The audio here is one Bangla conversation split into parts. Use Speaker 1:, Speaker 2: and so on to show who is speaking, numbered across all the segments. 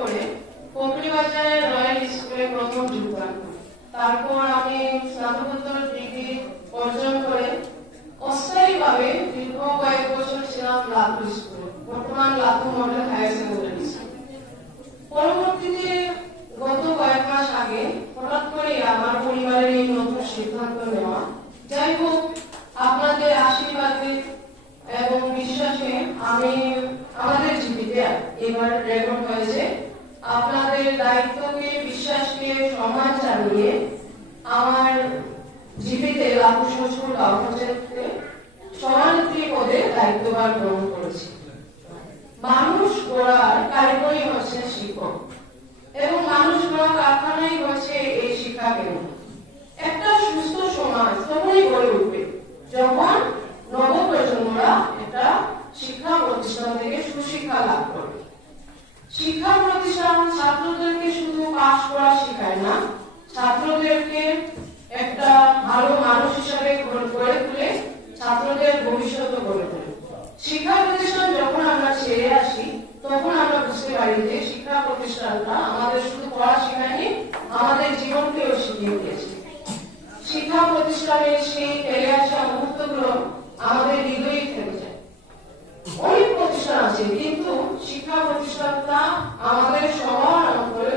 Speaker 1: করে বাজারের রয়্যাল স্কুলে প্রথম যোগদান তারপর আমি স্নাতকোত্তর ডিগ্রি অর্জন করে অস্থায়ীভাবে দীর্ঘ কয়েক বছর ছিলাম লাতু স্কুলে, বর্তমান লাতু মডেল হায়ার সেকেন্ডারি পরবর্তীতে গত কয়েক মাস আগে হঠাৎ করে আমার পরিবারের এই নতুন সিদ্ধান্ত নেওয়া। যাই হোক, আপনাদের আশীর্বাদে এবং বিশ্বাসে আমি আমাদের জীবিতে এবার রেকর্ড হয়েছে। আপনাদের দায়িত্বকে, বিশ্বাসকে, সম্মান জানিয়ে আমার জীবিতে লাভু শ্বশুর গাঁওপঞ্চায়েতে সভানেত্রী পদে দায়িত্বভার গ্রহণ করেছি। মানুষ গড়ার কারিগরি হচ্ছে শিক্ষক এবং মানুষ গড়া কারখানাই হচ্ছে এই শিক্ষা কেন্দ্র। একটা সুস্থ সমাজ তখনই গড়ে উঠবে যখন নব প্রজন্মরা একটা শিক্ষা প্রতিষ্ঠান থেকে সুশিক্ষা লাভ করবে শিক্ষা প্রতিষ্ঠান ছাত্রদেরকে শুধু পাশ করা শেখায় না, ছাত্রদেরকে একটা ভালো মানুষ হিসাবে গড়ে তুলে ছাত্রদের ভবিষ্যৎ গড়ে তোলে। শিক্ষা প্রতিষ্ঠান যখন আমরা ছেড়ে আসি, তখন আমরা বুঝতে পারি যে শিক্ষা প্রতিষ্ঠানটা আমাদের শুধু পড়া শেখায়নি, আমাদের জীবনকেও শিখিয়ে দিয়েছে শিক্ষা প্রতিষ্ঠানের সেই ফেলে আসা মুহূর্তগুলো আমাদের হৃদয়ে থেকে যায় অনেক প্রতিষ্ঠান আছে কিন্তু শিক্ষা প্রতিষ্ঠানটা আমাদের সবার অন্তরে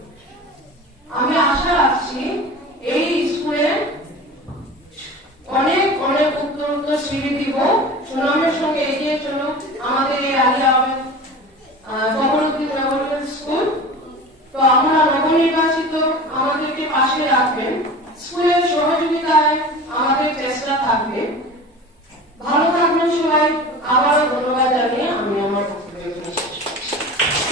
Speaker 1: পাশে রাখবেন।